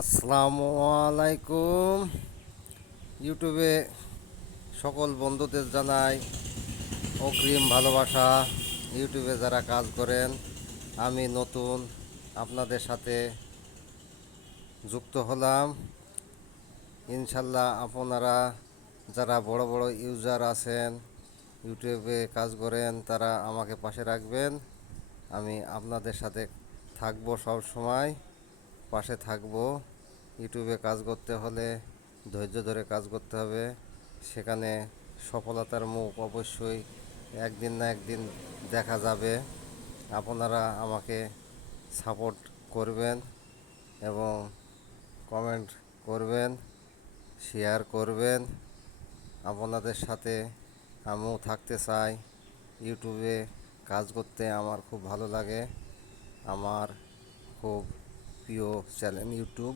আসসালামু আলাইকুম। ইউটিউবে সকল বন্ধুদের জানাই অগ্রিম ভালোবাসা। ইউটিউবে যারা কাজ করেন, আমি নতুন আপনাদের সাথে যুক্ত হলাম। ইনশাল্লাহ আপনারা যারা বড় বড় ইউজার আছেন, ইউটিউবে কাজ করেন, তারা আমাকে পাশে রাখবেন। আমি আপনাদের সাথে থাকবো, সব সময় পাশে থাকবো। ইউটিউবে কাজ করতে হলে ধৈর্য ধরে কাজ করতে হবে। সেখানে সফলতার মুখ অবশ্যই একদিন না একদিন দেখা যাবে। আপনারা আমাকে সাপোর্ট করবেন এবং কমেন্ট করবেন, শেয়ার করবেন। আপনাদের সাথে আমিও থাকতে চাই। ইউটিউবে কাজ করতে আমার খুব ভালো লাগে। আমার খুব প্রিয় চ্যানেল ইউটিউব।